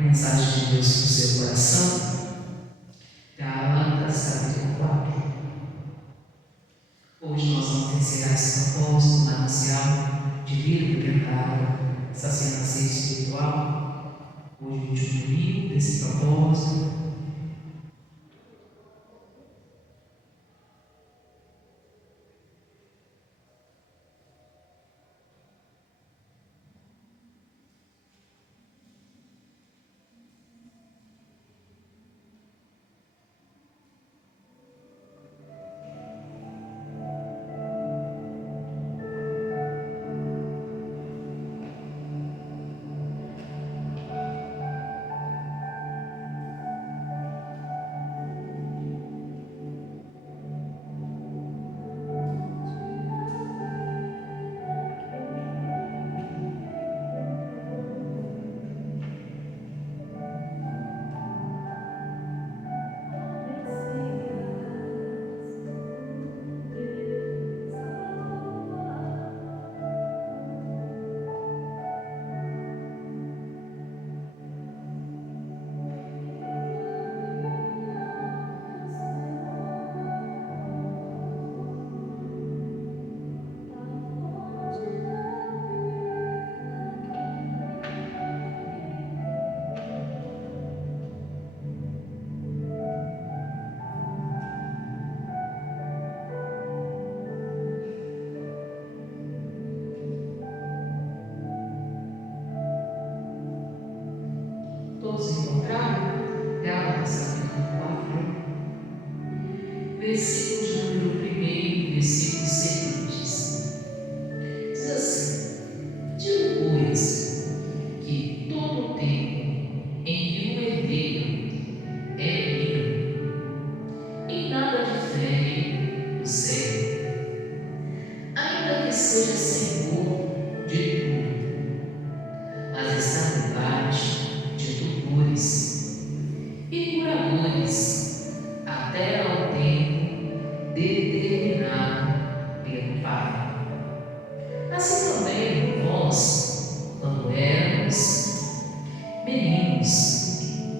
mensagem de Deus para o seu coração. Gálatas capítulo 4. Hoje nós vamos encerrar esse propósito manancial de vida libertada, saciando a sede espiritual. Hoje, o último domingo desse propósito. Todos encontraram? Gálatas capítulo 4, versículo de número 1, versículos seguintes. Diz assim: digo, pois, que todo o tempo em que o herdeiro é menino, em nada difere do céu, ainda que seja senhor de tudo, mas está debaixo e curadores até ao tempo determinado pelo Pai. Assim também vós, quando éramos meninos,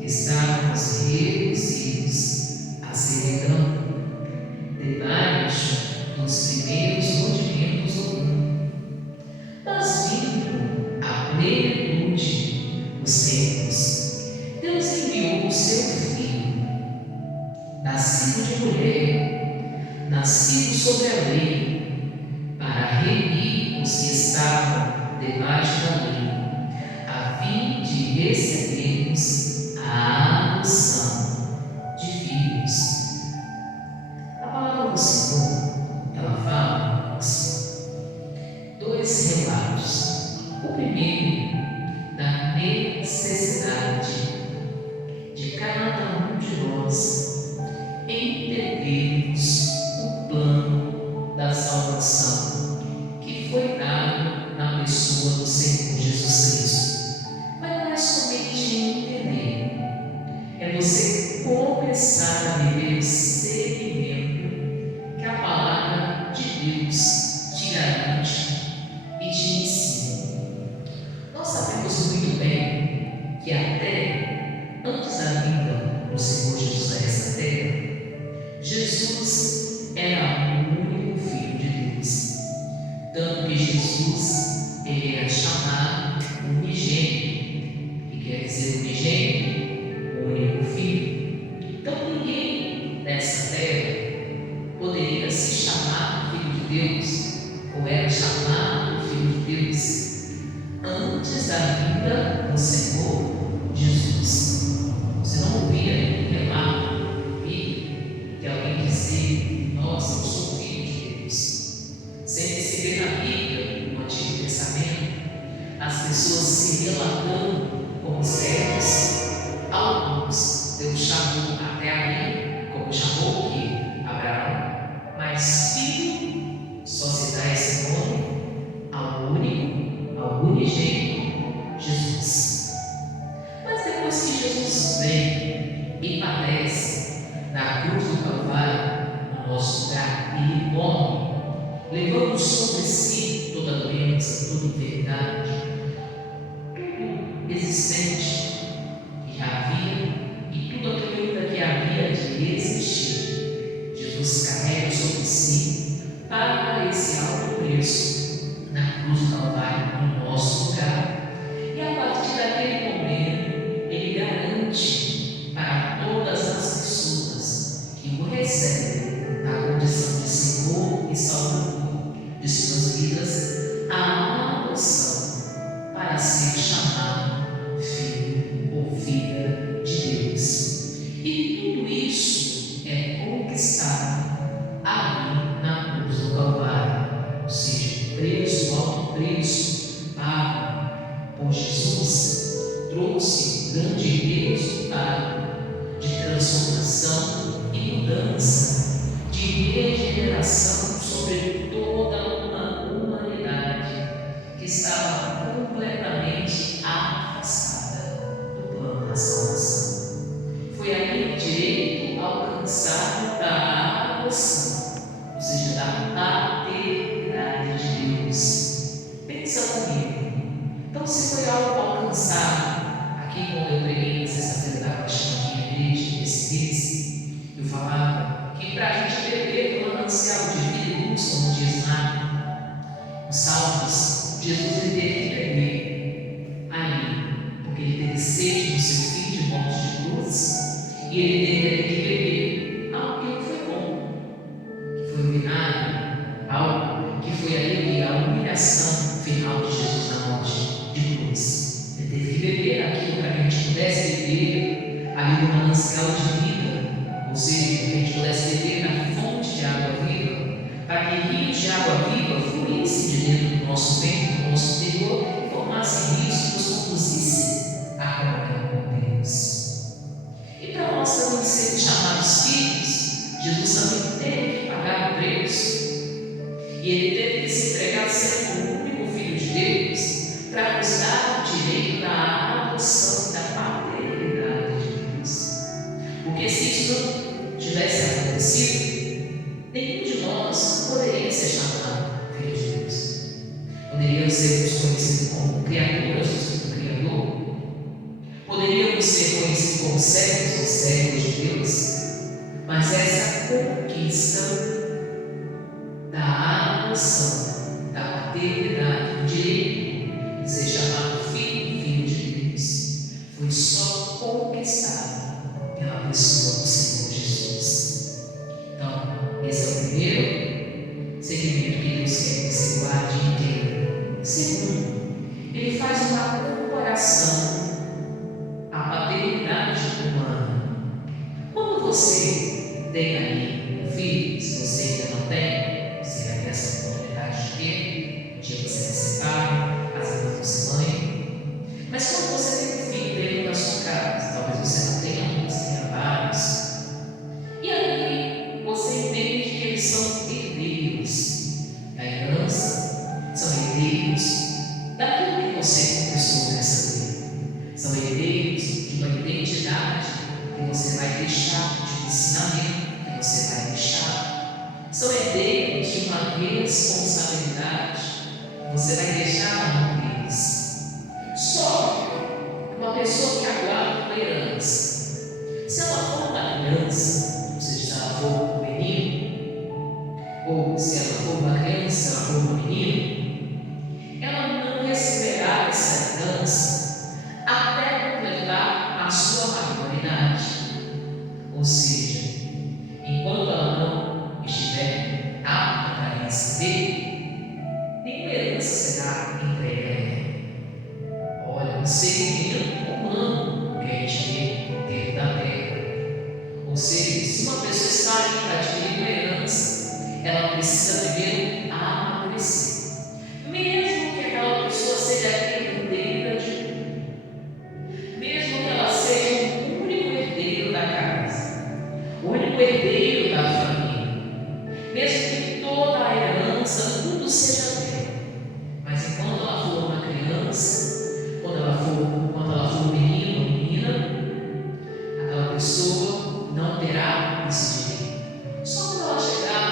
estávamos reduzidos à servidão, debaixo dos primeiros rudimentos do mundo. Mas vindo a plenitude dos tempos, Deus enviou o seu Filho, nascido de mulher, nascido sobre a lei, para remir os que estavam debaixo da lei, a fim de recebermos a adoção de filhos. A palavra do Senhor, ela fala dois relatos. O primeiro, da necessidade de cada um de nós entendermos o plano da salvação que foi dado na pessoa do Senhor Jesus Cristo. Mas não é somente entender, é você começar a viver o seguimento que a palavra de Deus te garante e te ensina. Nós sabemos muito bem que até antes da vinda do Senhor Jesus a esta terra, Jesus era o único Filho de Deus. Tanto que Jesus, ele era chamado unigênito, que quer dizer unigênito, o único Filho. Então ninguém nessa terra poderia se chamar Filho de Deus, ou era chamado Filho de Deus, antes da vinda do Senhor Jesus. Você não ouvia nenhum relato que alguém dizer: nossa, eu sou filho de Deus. Sempre se vê na Bíblia, no Antigo Testamento, as pessoas se relatando como servos. Alguns Deus chamou até ali, como chamou o que? Abraão. Mas filho só se dá esse nome ao único, ao unigênito Jesus. Mas depois que Jesus vem e padece na cruz do Calvário, no nosso lugar, ele morre, levando sobre si toda a doença, toda a enfermidade, tudo existente paga esse alto preço na cruz do Calvário no nosso lugar. E a partir daquele momento, Ele garante para todas as pessoas que o recebem na condição de Senhor e Salvador de suas vidas a adoção para ser chamado filho ou filha de Deus. E tudo isso é conquistado ali na cruz do Calvário, ou seja, o preço, o alto preço pago por Jesus trouxe grande resultado de transformação e mudança, de regeneração sobre toda uma humanidade que estava completamente afastada do plano da salvação. Foi ali o direito alcançado da adoção, ou seja, da paternidade de Deus. Pensa comigo. Então, se foi algo alcançado, aqui quando eu preguei na sexta-feira da Paixão aqui na igreja, esse mês, eu falava que para a gente beber do manancial de vida e luz, como diz lá nos Salmos, Jesus ele teve que beber ali, porque ele teve sede do seu filho de morte de cruz, e ele teve que beber algo que não foi bom, que foi o vinagre, algo que foi ali a humilhação final de Jesus na morte de cruz. Ele teve que beber aquilo para que a gente pudesse beber ali no manancial de vida, ou seja, que a gente pudesse beber na fonte de água viva, para que rios de água viva fluíssem de dentro do nosso ventre, do nosso interior, e formassem rios que nos conduzissem à comunhão com Deus. E para nós também sermos chamados filhos, Jesus também teve que pagar o preço, e ele teve que se entregar sendo o único Filho de Deus para nos dar o direito da adoção e da paternidade de Deus. Porque se isso não tivesse acontecido, nenhum de nós poderia ser chamado Filho de Deus. Poderíamos ser conhecidos como criaturas do Criador, poderíamos ser conhecidos como servos ou servos de Deus, mas essa conquista da adoção, da paternidade, do direito de ser chamado filho de Deus, foi só conquistado pela pessoa do Senhor Jesus. Então, esse é o primeiro segmento que Deus quer que você guarde e entenda. Segundo, ele faz uma comparação à paternidade humana. Quando você tem ali um filho, se você ainda não tem, você vai ter essa oportunidade de ter, um dia você vai ser pai, às vezes você mãe. Mas quando você tem um filho dentro da sua casa, talvez você não tenha um, você tenha vários, e aí você entende que eles são herdeiros da herança, são herdeiros daquilo que você conquistou nessa vida, são herdeiros de uma identidade que você vai deixar, de um ensinamento que você vai deixar, são herdeiros de uma responsabilidade que você vai deixar na mão deles. Só uma pessoa que aguarda uma herança, se ela for uma criança, ou seja, se ela for um menino, ou se ela for uma criança, se ela for um menino, ela não receberá essa herança até completar a sua maioridade. Ou seja, enquanto ela não estiver apta para receber, nenhuma herança será entregue a ela. Olha, um segmento humano que a gente vê dentro da terra. Ou seja, se uma pessoa está ali para adquirir uma herança, ela precisa primeiro amadurecer. Mesmo que aquela pessoa seja herdeira de tudo, mesmo que ela seja o único herdeiro da casa, o único herdeiro da família, mesmo que toda a herança, tudo seja dela, mas enquanto ela for uma criança, quando ela for um menino ou menina, aquela pessoa não terá esse direito. Só quando ela chegar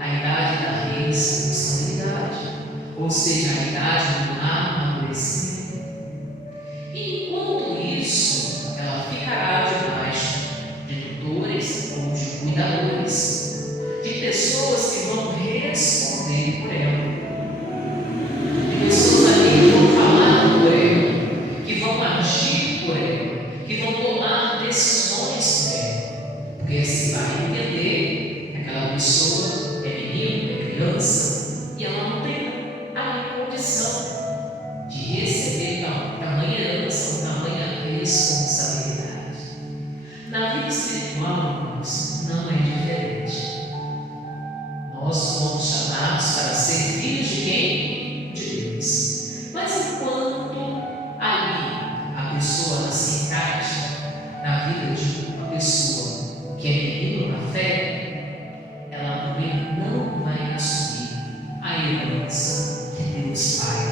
à idade da responsabilidade, ou seja, a idade do amadurecimento. E enquanto isso, ela ficará debaixo de tutores ou de cuidadores, de pessoas que vão responder Deus Pai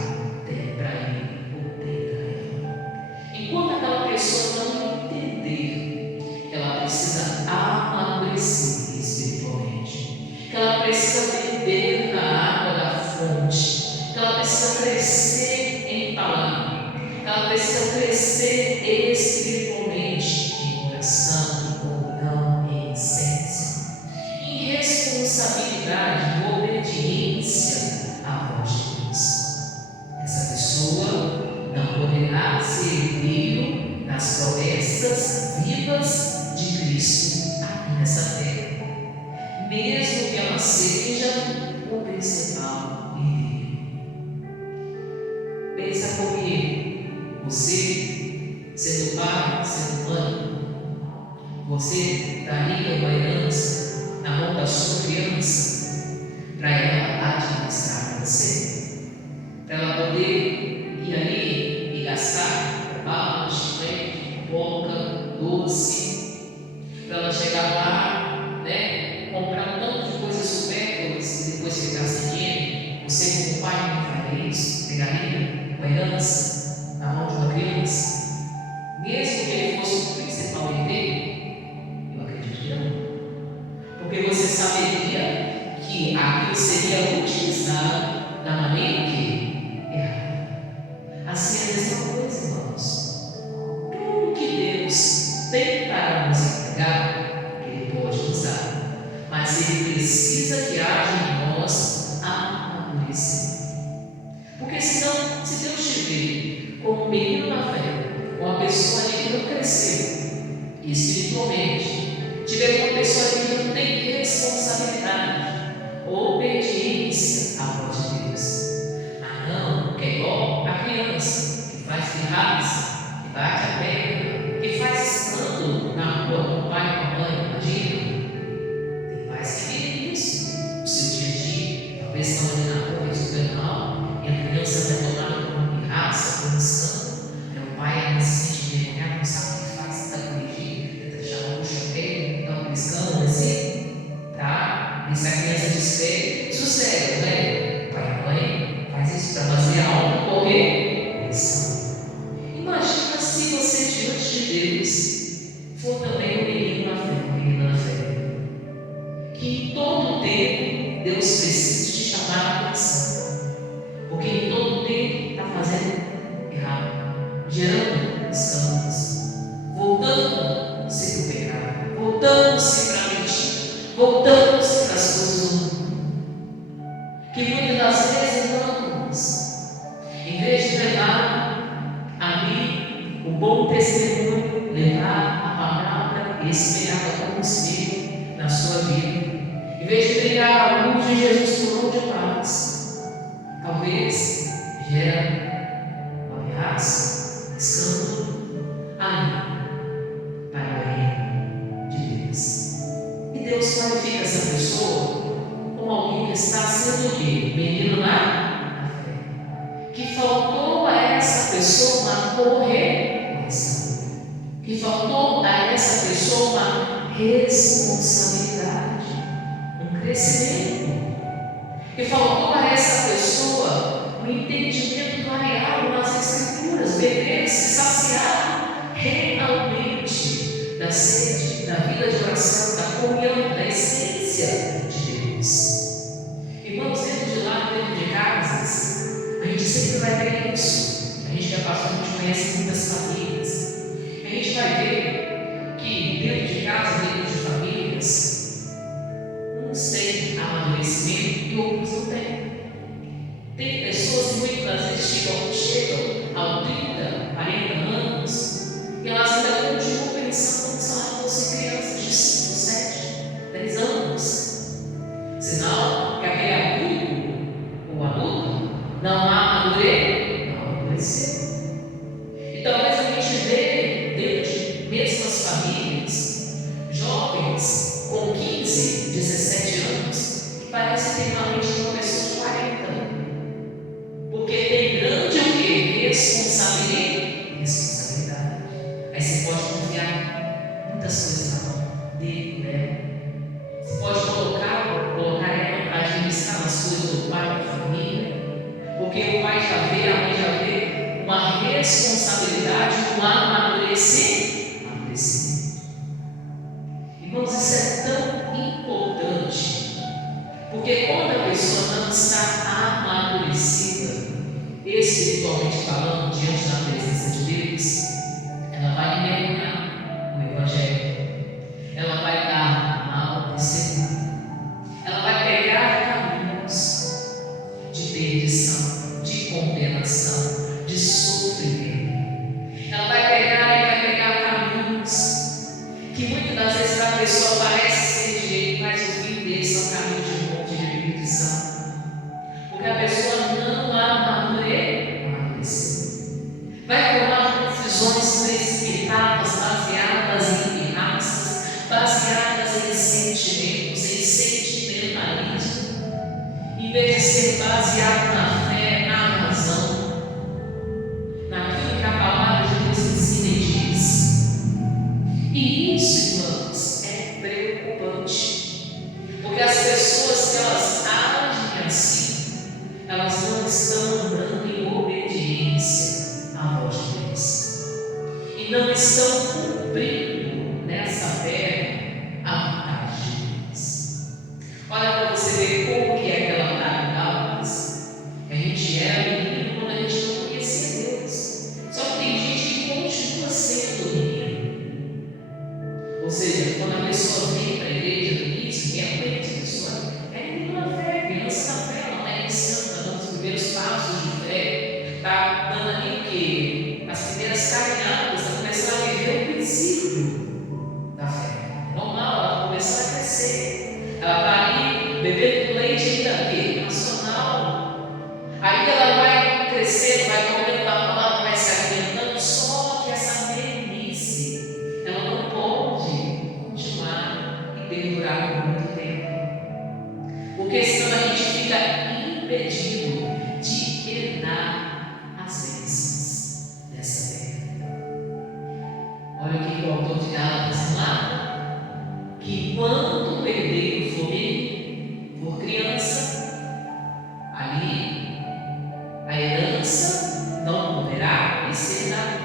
tem para ele ou tem para ela. Enquanto aquela pessoa não entender que ela precisa amadurecer espiritualmente, que ela precisa beber na água da fonte, que ela precisa crescer em palavra, que ela precisa crescer espiritualmente em oração, em comunhão, em essência, em responsabilidade, em obediência à voz de Deus. Essa pessoa não poderá ser herdeiro das promessas vivas de Cristo aqui nessa terra, mesmo que ela seja o principal herdeiro. Pensa comigo, você, sendo pai, sendo mãe, você daria uma herança na mão da sua criança para ela administrar para você? Para ela poder ir ali e gastar bala, chiclete, boca, doce, para ela chegar lá, né, comprar um tanto de coisas supérfluas e depois ficar sem dinheiro? Você, como pai, não faria isso? Pegaria uma herança na mão de uma criança? Mesmo que ele fosse o principal herdeiro? Eu acredito que não. Porque você saberia que aquilo seria utilizado da maneira que errada. Assim é a mesma coisa, irmãos. Tudo que Deus tem para nos entregar, Ele pode usar, mas Ele precisa que haja em nós amadurecer. Porque senão, se Deus te vê como um menino na fé, uma pessoa ali que não cresceu espiritualmente, tiver uma pessoa que não tem responsabilidade, obediência à voz de Deus, não, que é igual a criança que faz pirraça, que bate a perna, que faz escândalo na rua com o pai e com a mãe, imagina. Tem pais que vivem isso no seu dia a dia, talvez estão ali na rua resolvendo mal, e a criança é tomada por uma pirraça, por um escândalo, o pai se sente envergonhado, não sabe o que faz, tenta corrigir, tenta chamar o chapéu, dá um escândalo assim, tá? E se a criança desfere, sossega, né? O pai e a mãe faz isso para fazer a alma correr lição. Imagina se você diante de Deus for também um menino na fé, uma menina na fé, que em todo tempo Deus precisa te chamar a atenção, porque em todo tempo está fazendo errado, gerando escândalos, voltando-se para o pecado, voltando-se para a mentira, voltando-se para as coisas do mundo, que muitas das vezes, irmãos, em vez de levar ali o bom testemunho, levar a palavra esperada como espelho na sua vida, em vez de pregar a luz de Jesus por onde passa, talvez gera uma ameaça, escândalo, ali para o reino de Deus. E Deus qualifica essa pessoa como alguém que está sendo o quê? Menino na fé. Que faltou a essa pessoa uma correção. Que faltou a essa pessoa uma responsabilidade, um crescimento. Que faltou a essa pessoa um entendimento clareado nas Escrituras, beber, se saciar realmente da sede, da vida de oração, da comunhão, da essência de Deus. Irmãos, dentro de lá, dentro de casas, a gente sempre vai ver isso. A gente já passou, a gente conhece muitas famílias. A gente vai ver que dentro de casa, dentro de famílias, uns têm amadurecimento e outros não têm. Tem pessoas que muitas das vezes chegam aos 30, 40 anos e elas ainda continuam pensando como se elas fossem crianças de 5, 7, 10 anos. Sinal que aquele adulto ou adulta não amadureceu. E talvez a gente vê dentro de mesmas famílias jovens com 15, 17 anos que parecem ter uma mente de uma pessoa de 40. Porque tem grande o quê? Responsabilidade. Aí você pode confiar muitas coisas na mão dele, né? Você pode colocar ela para administrar as coisas do pai da família, porque o pai responsabilidade no amadurecimento. Irmãos, isso é tão importante, porque quando a pessoa não está amadurecida, espiritualmente falando, diante da presença de Deus, ela vai mergulhar no Evangelho, ela vai dar mal testemunho, ela vai pegar caminhos de perdição, de condenação, de sofrimento. Ela vai pegar caminhos que muitas das vezes para a pessoa parece ser direito, mas o fim deles são caminhos de morte e de perdição, porque a pessoa não amadureceu. Vai tomar decisões precipitadas, baseadas em pirraças, baseadas em sentimentos, em sentimentalismo, em vez de ser baseado na fé, na razão, naquilo que a palavra de Deus ensina e diz. E isso, irmãos, é preocupante, porque as pessoas que elas agem assim, elas não estão andando em obediência à voz de Deus, e não estão cumprindo nessa terra a vontade de Deus. Olha para você ver como que é aquela Dávidas. A gente era menino quando a gente não conhecia Deus. Só que tem gente que continua sendo menino. Ou seja, quando a pessoa vem para a igreja no início, realmente a pessoa é menino na fé, criança na fé, ela está iniciando, está dando os primeiros passos de fé, está dando ali o que? As primeiras caminhadas, está começando a viver o princípio da fé. Normal, ela começou a crescer. Ela está ali bebendo leite ainda aqui, nacional. Aí ela vai crescendo, vai comendo da palavra, vai se alimentando. Só que essa meninice, ela não pode continuar e perdurar por muito tempo, porque senão a gente fica impedido de herdar as bênçãos dessa terra. Olha o que o autor de Gálatas relata, que quando o herdeiro for criança, ali a herança não poderá ser dada,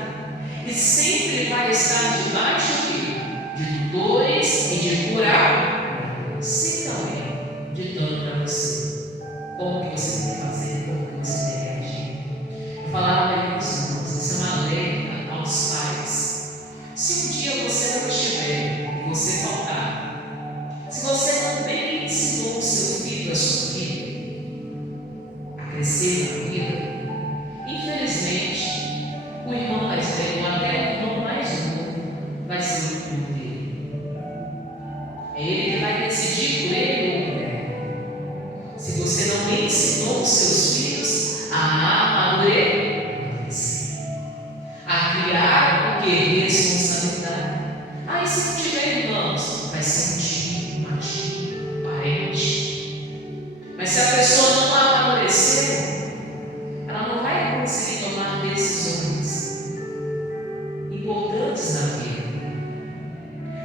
e sempre vai estar debaixo de tutores e de curadores, sempre alguém ditando para você como que você tem que fazer, como que você tem que agir. Eu falava isso, irmãos, isso é uma alerta aos pais. Se um dia você não estiver e você faltar, se você não bem ensinou o seu filho, a sua filha, a crescer na vida, infelizmente, o irmão mais velho, ou até o irmão mais novo, vai ser o filho dele. É ele que vai decidir por ele ou por ela. Se você não ensinou os seus filhos a amadurecer, a criar o que? Responsabilidade. E se não tiver irmãos, vai ser um tio, uma tia, parente. Mas se a pessoa não amadureceu, ela não vai conseguir tomar decisões importantes na vida.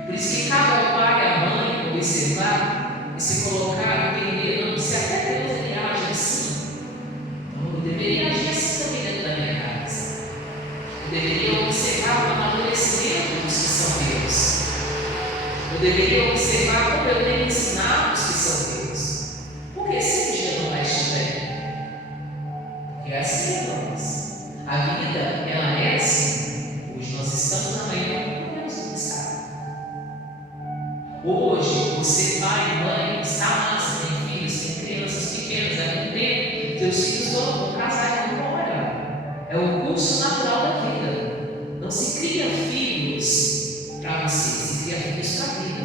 Por isso que cabe ao pai e à mãe observar e se colocar, entender, não, se até Deus ele age assim, então eu deveria agir assim também dentro da minha casa. Eu deveria observar o amadurecimento dos que são meus. Eu deveria observar como eu tenho ensinado os que são meus. Porque se um dia não vai estiver, porque é assim, irmãos. A vida, ela é assim. Hoje nós estamos, amanhã não podemos estar. Hoje, você, pai e mãe, está lá, você tem filhos, tem crianças pequenas, daqui a um tempo, teus filhos vão casar e vão embora. É o curso natural da vida. Não se cria filhos para você, se cria filhos para a vida.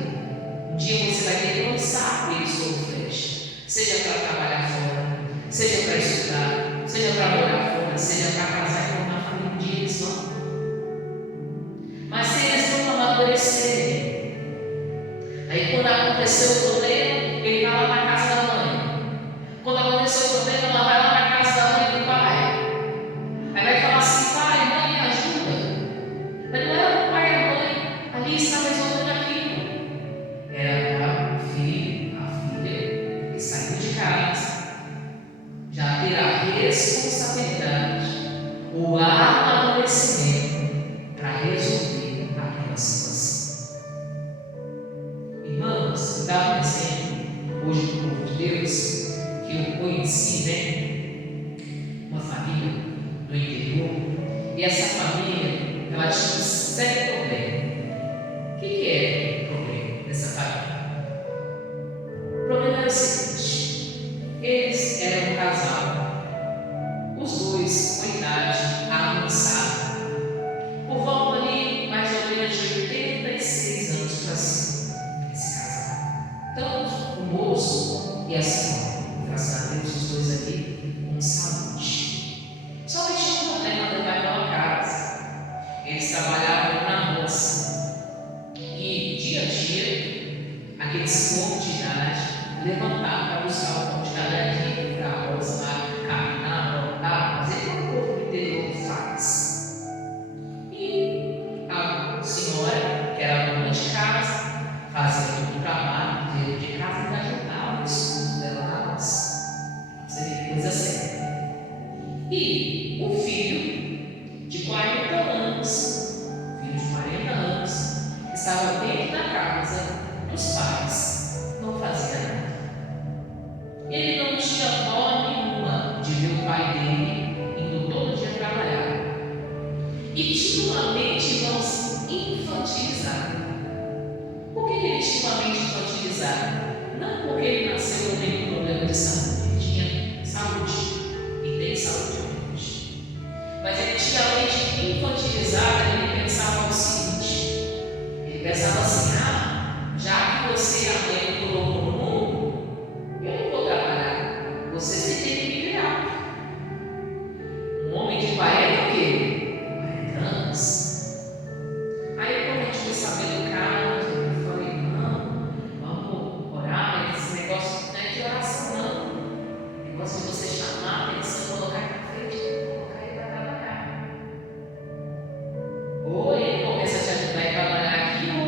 Um dia você vai ter que lançar eles como flecha, seja para trabalhar fora, seja para estudar, seja para morar fora, seja para casar e formar família. Um dia eles vão. Mas se eles não amadurecerem, aí quando aconteceu o problema, ele vai lá na casa da mãe. Quando aconteceu o problema, ela vai lá na casa da mãe e do pai. Aí vai falar assim: pai, mãe, me ajuda. Mas não era o pai e a mãe ali está resolvendo aquilo. Era o filho, a filha, que saiu de casa, já ter a responsabilidade, o amadurecimento E essa família, ela tinha um sério problema. O que é o problema dessa família? O problema era o seguinte: eles eram um casal, os dois com idade avançada, por volta ali mais ou menos de 86 anos para cima, esse casal. Tanto o moço e a senhora, graças a Deus, os dois ali com saúde. Só que tinha um problema dentro daquela casa. Eles trabalhavam na roça e dia a dia aqueles poucos de idade levantavam para buscar o pão de cada dia, para a roça lá, caminhar, voltar, fazer o que o povo do interior faz. E a senhora, que era dona de casa, fazia todo o trabalho de casa e ajudava o esposo dela, seria coisa séria. E o filho de 40 anos, que estava dentro da casa dos pais, não fazia nada. Ele não tinha dó nenhuma de ver o pai dele indo todo dia trabalhar. E tinha uma mente, irmãos, infantilizada. Por que ele tinha uma mente infantilizada? Não porque ele nasceu com nenhum problema de saúde, ele tinha saúde e tem saúde hoje. Mas ele tinha a mente infantilizada. Ele pensava o seguinte: ele pensava assim, já que você é a mãe que colocou no mundo, eu não vou trabalhar, você se tem que me virar. Um homem de 40 o quê? 40 anos. Aí quando a gente foi saber do cara, eu falei, não, vamos orar, mas esse negócio não é de oração não. O negócio de você chamar a atenção, colocar ele na frente, colocar ele para trabalhar. Ou ele começa a te ajudar a trabalhar aqui, ou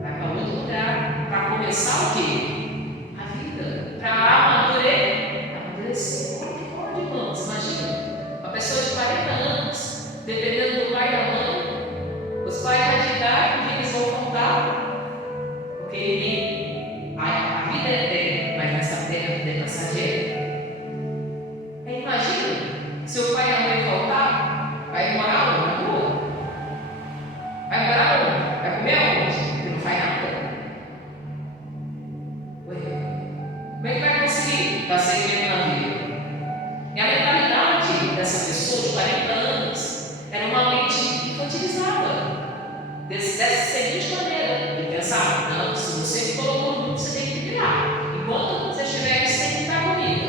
vai para outro lugar, para começar o quê? A vida, para amadurecer. Como que pode, irmãos? Imagina, uma pessoa de 40 anos, dependendo do pai e da mãe, os pais já de idade, um dia eles vão voltar, porque a vida é eterna, mas nessa terra a vida é passageira. Imagina, se o pai e a mãe voltar, vai morar onde? Na rua? Vai morar onde? Vai comer onde? Porque não faz nada. Como é que vai conseguir dar seguimento na vida? E a mentalidade dessa pessoa de 40 anos era uma mente infantilizada. Dessa seguinte maneira, de pensar, não, se você me colocou no mundo, você tem que virar. Enquanto você estiver aqui, você tem que estar comigo.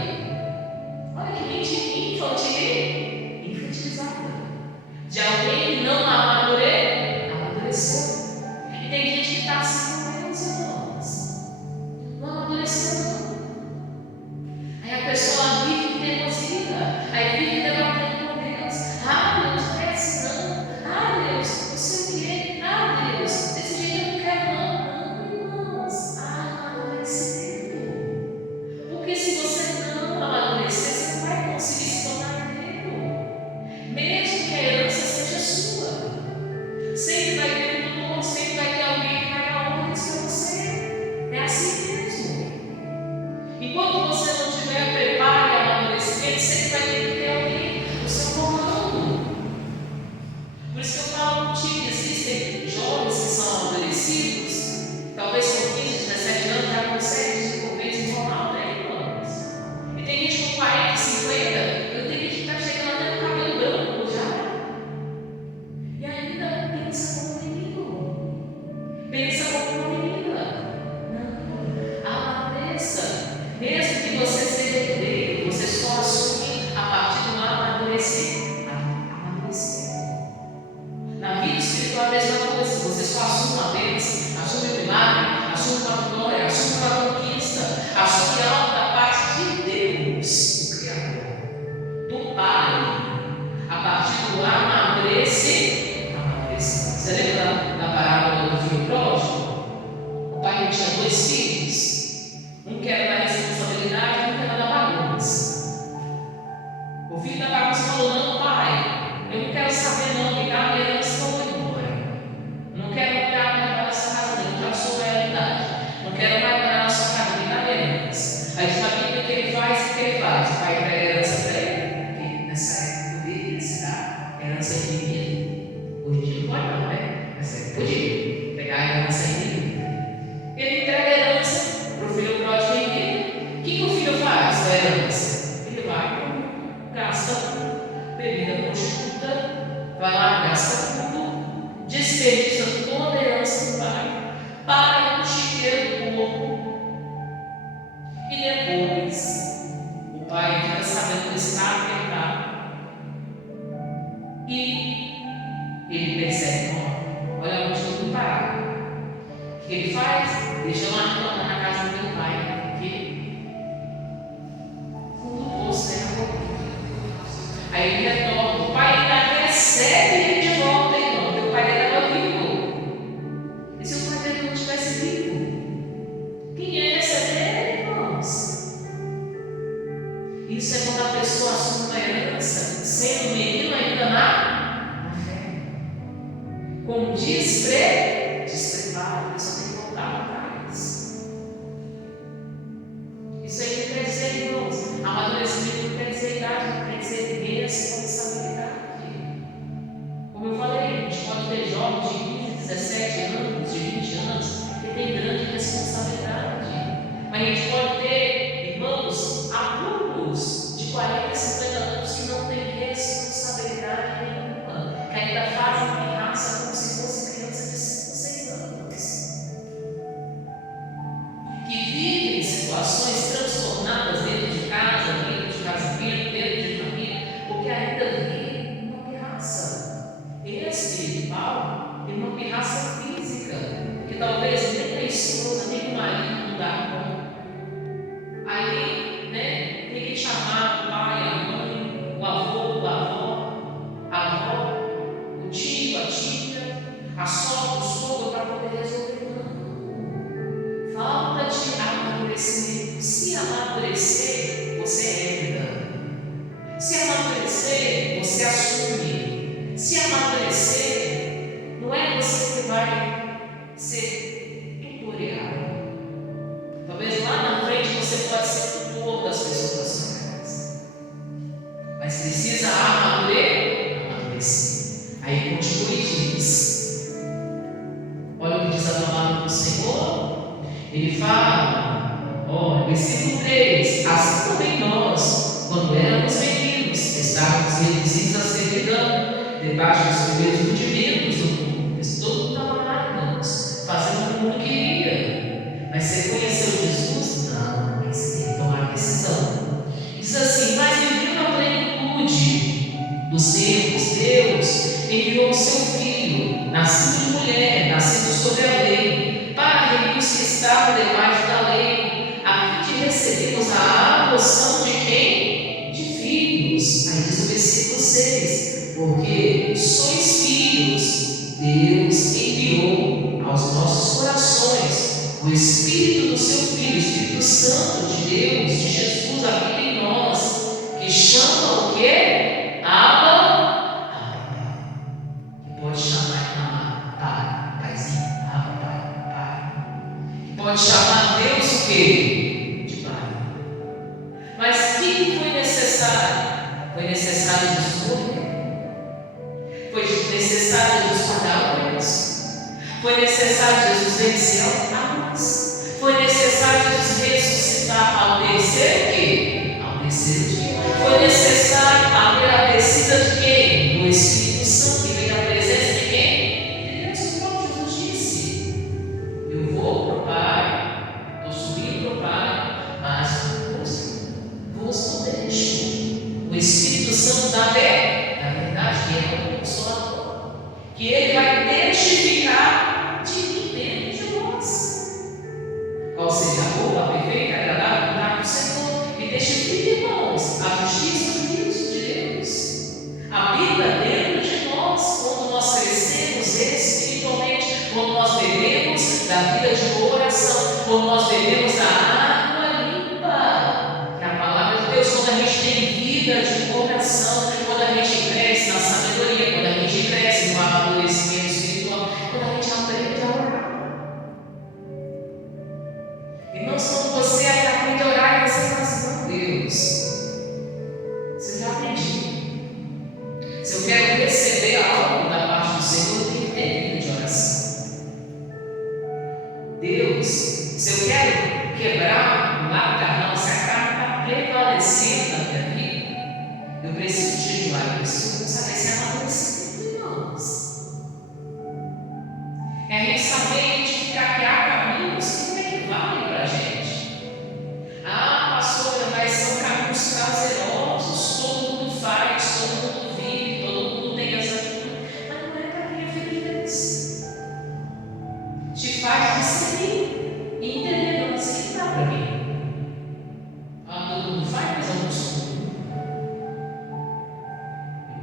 Olha que mente infantilizada. De alguém que não amadureceu. E tem gente que está assim com meus irmãos. Não amadureceu, não. Aí a pessoa vive teimosia, aí vive debatendo com Deus. Deus, não é assim não. Deus, não sei o quê. Deus, desse jeito eu não quero não. Não, irmãos. Amadurecimento. Porque se você não amadurecer, você não vai conseguir se tornar herdeiro. Mesmo que a herança seja sua. Sempre vai ter um tutor, sempre vai ter alguém que vai dar ordens para você. É assim mesmo. Enquanto você não tiver preparo e amadurecimento, sempre vai ter que ter alguém no seu comando. Por isso que eu falo contigo, existem jovens que são amadurecidos, talvez com 15, 17 anos já conseguem desenvolver, desenrolar, né, irmãos? E tem gente com 40, 50, eu tenho gente que está chegando até no cabelo branco já. E ainda pensa como menino. Pensa como uma menina. Não, amadureça. Mesmo que você seja herdeiro, você só assume a partir do amadurecer. Na vida espiritual é a mesma coisa. Você só assume uma bênção, assume um milagre, assume uma vitória, assume uma conquista, assume algo da parte de Deus, o Criador, do Pai, a partir do amadurecer. Você lembra da parábola do filho pródigo? O pai tinha 2 filhos. Um que era da responsabilidade, um que era da bagunça. O filho da bagunça falou: não, pai, eu não quero saber não, me dá a herança, eu vou embora. Não quero morar mais nessa casa, não, já sou realidade. Não quero mais morar na sua casa, me dá a herança. Aí diz a Bíblia que ele faz, o que ele faz? O pai dá a herança para ele, porque nessa época dele gasta tudo, bebida prostituta, vai lá, gasta tudo, desperdiça toda a herança do pai, paga o chiqueiro do corpo, e depois o pai fica sabendo que ele está apertado, e ele percebe, olha onde eu vou parar. O que ele faz? Deixa lá reclamar na casa do meu pai, porque fundo do poço, né? Aí ele retorna, o pai ainda recebe ele de volta, irmão. Teu pai ainda estava vivo. E se o pai dele não estivesse vivo? Quem ia receber, irmãos? Isso é quando a pessoa assume uma herança, sendo menino ainda na fé. Com despreparo, a pessoa tem que voltar atrás. Isso aí não quer dizer, irmãos, amadurecimento não quer dizer idade, não quer dizer responsabilidade. Como eu falei, a gente pode ter jovens de 15, 17 anos, de 20 anos, que tem grande responsabilidade. Mas a gente pode ter, irmãos, adultos de 40, 50 anos que não têm responsabilidade nenhuma, que ainda fazem pirraça como se fosse criança de 5, 6 anos, que vivem situações transtornadas dentro de casa, dentro de casamento, dentro de família, porque ainda vivem uma pirraça espiritual e uma pirraça física, que talvez nem a esposa, nem o marido não dá conta. Aí, né, tem que chamar o pai, a mãe, o avô, a avó, o tio, a tia, a sogra, o sogro, para poder resolver. Falta de amadurecimento. Se amadurecer, você herda. Se amadurecer, você assume. Se amadurecer, não é você que vai ser tutorial. Talvez lá na frente você pode ser tutor das pessoas da sua casa, mas precisa amadurecer. Aí continua e diz: olha o que diz a palavra do Senhor. Ele fala, versículo 3: assim também nós, quando éramos meninos, estávamos reduzidos à servidão, debaixo dos primeiros rudimentos do mundo. Isso todo mundo estava lá, irmãos, fazendo o que o mundo queria. Mas você conheceu Jesus? Não, você tem que tomar a decisão. Diz assim: mas vivendo a plenitude dos tempos, Deus enviou o seu Filho, nascido de mulher, nascido sobre a lei, para remir os que estavam debaixo da lei, a fim de recebermos a adoção de quem? De filhos. Aí diz o versículo 6: porque sois filhos, Deus enviou aos nossos corações o Espírito do seu Filho, o Espírito Santo de Deus, de Jesus, habita em nós, que chama o quê? Abba, que pode chamar Pai, Paizinho, Abba, Pai. Pode chamar Deus o quê? De Pai. Mas o que foi necessário? Foi necessário Jesus morrer. Foi necessário Jesus pagar o preço. Foi necessário Jesus vencer a cruz. Foi necessário Jesus ressuscitar ao terceiro quê? Ao terceiro dia. Foi necessário haver a descida de quem? Do Espírito Santo, que vem da presença de quem? De Deus. O próprio Jesus disse: eu vou para o Pai, estou subindo para o Pai, mas vos não deixo. O Espírito Santo da verdade, que é o Consolador, que ele vai testificar de mim dentro de nós. Qual seja a boa, perfeita, agradável vontade do Senhor, e testifique, irmãos, a justiça do juízo de Deus. Habita dentro de nós quando nós crescemos espiritualmente, quando nós bebemos da vida de oração, quando nós bebemos da água limpa, que é a palavra de Deus, quando a gente tem vida de oração, quando a gente cresce na sabedoria, quando a gente cresce no amadurecimento espiritual, quando a gente aprende a orar. Irmãos, quando você aprende a orar, você fala assim: meu Deus, se eu já aprendi, se eu quero receber algo da parte do Senhor, eu tenho que ter vida de oração. Deus, se eu quero quebrar o lado carnal, se a carne está prevalecendo na minha vida,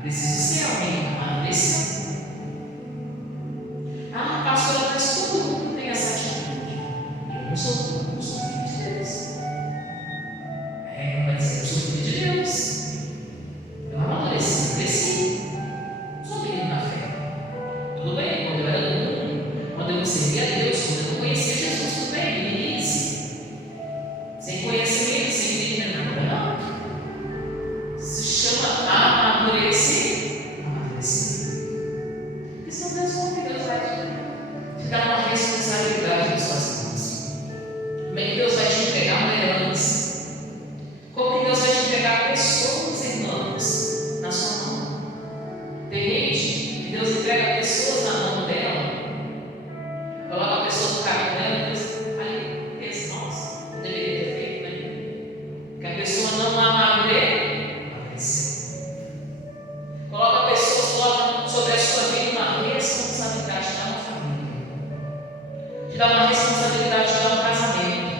preciso ser alguém que amadureceu. Ah, pastora, mas todo mundo tem essa atitude. Eu não sou filho de Deus. Mas eu sou filho de Deus. Eu amadureci, cresci. Sou menino na fé. Tudo bem, quando eu era novo, quando eu não servia a Deus, quando eu não conhecia Jesus, tudo bem, meninice. Sem conhecimento, sem entender nada, não. Se chama amadurecer. Amadurecer. Porque senão Deus vai te dar uma responsabilidade nas suas mãos. Como é que Deus vai te entregar uma herança? Como que Deus vai te entregar pessoas, irmãos, na sua mão? Tem gente que Deus entrega pessoas na mão dela, coloca a pessoa no caminho dela, Deus ali pensa, nossa, não deveria ter feito, né? Que a pessoa não amadureceu. Coloca a pessoa sobre a sua vida uma responsabilidade de dar uma família, de dar uma responsabilidade de dar um casamento.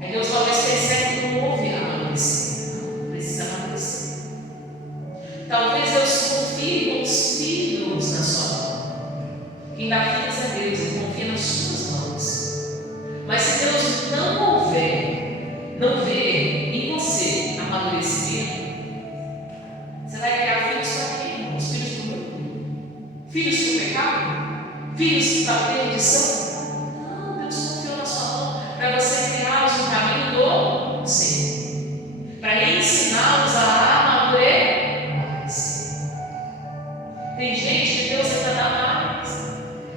Aí Deus talvez percebe que não houve amadurecer. Não, precisa amadurecer. Talvez Deus confie com os filhos na sua mão. Quem dá filhos é Deus, Ele confia nas suas mãos. Mas se Deus não ver em você amadurecimento, você vai criar filhos para quê, irmãos? Filhos do mundo? Filhos do pecado? Filhos da perdição? Não, Deus confiou na sua mão para você criá-los no caminho do Senhor, para ensiná-los a amadurecer. Tem gente que Deus ainda dá mais.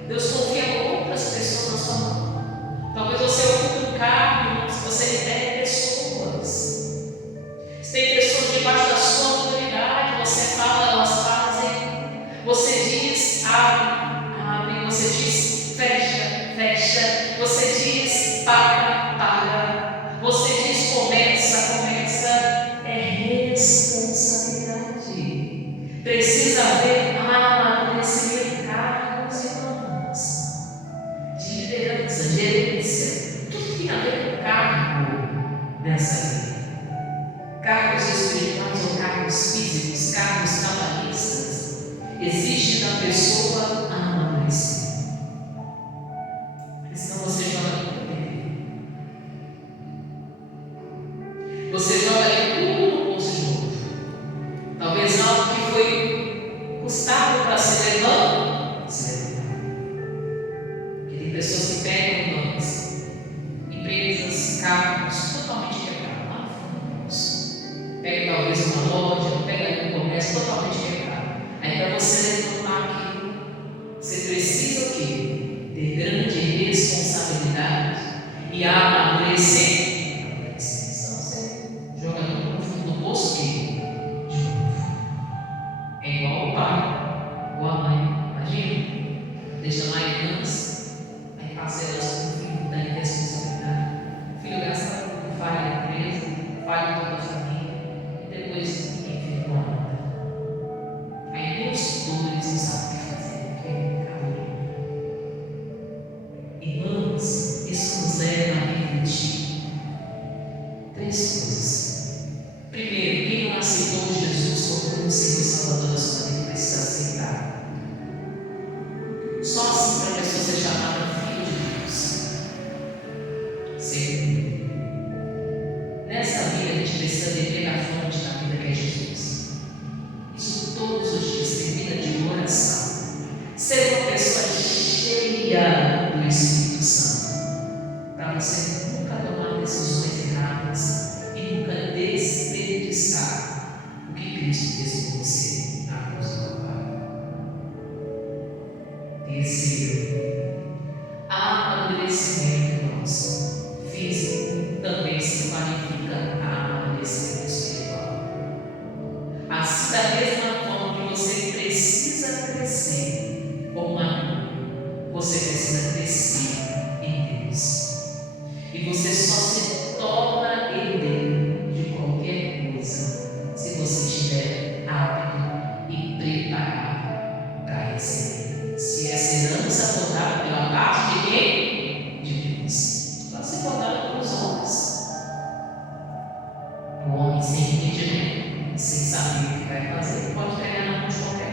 Deus confia com outras pessoas na sua mão. Talvez você ocupe um cargo, se você lidere pessoas. Se tem pessoas debaixo da sua autoridade, você fala, elas fazem. Você diz, abre. Você diz, fecha. Você diz, para. Você diz, começa. É responsabilidade. Precisa haver amadurecimento, cargos e irmãos, de liderança, gerência, tudo tem a ver com cargo nessa vida. Cargos espirituais ou cargos físicos, cargos trabalhistas, existe na pessoa amadurecer. Senão você joga tudo bem. Você joga ali tudo no bolso de novo. Talvez algo que foi custado para se levantar. Porque tem pessoas que pegam nomes, empresas, cargos totalmente quebrados lá no fundo do bolso. Pega talvez uma loja, pega um comércio totalmente quebrado. Aí para você levantar aquilo, você precisa o quê? Ter grande responsabilidade e amadurecer. Senão você joga tudo no fundo do bolso que de novo. É igual o pai, ou a mãe. Imagina, deixa lá em herança, aí passa a herança para o filho, daí responsabilidade. O filho gasta tudo, falha a empresa, falha toda a família, e depois ninguém fica com nada. Aí todos eles não sabem o que fazer, porque acabou. Irmãos, isso nos leva a refletir três coisas. Primeiro, quem não aceitou Jesus como Senhor e Salvador da sua vida precisa aceitar. Só assim para a pessoa ser chamada filho de Deus. Segundo, nessa vida a gente precisa beber da fonte da vida que é Jesus. Isso todos os dias, ter vida de oração. Ser uma pessoa cheia do Espírito Santo, para você nunca tomar decisões erradas e nunca desperdiçar o que Cristo fez por você na cruz do Calvário. Terceiro, amadurecimento, irmãos, físico também se qualifica a amadurecimento espiritual. Assim, da mesma forma que você precisa crescer como adulto, você precisa crescer em Deus. E você só se torna herdeiro de qualquer coisa se você estiver apto e preparado para receber. Se essa herança for dada pela parte de quem? De Deus. Pode ser for dada pelos homens. O homem sem entendimento, sem saber o que vai fazer, pode pegar na mão de qualquer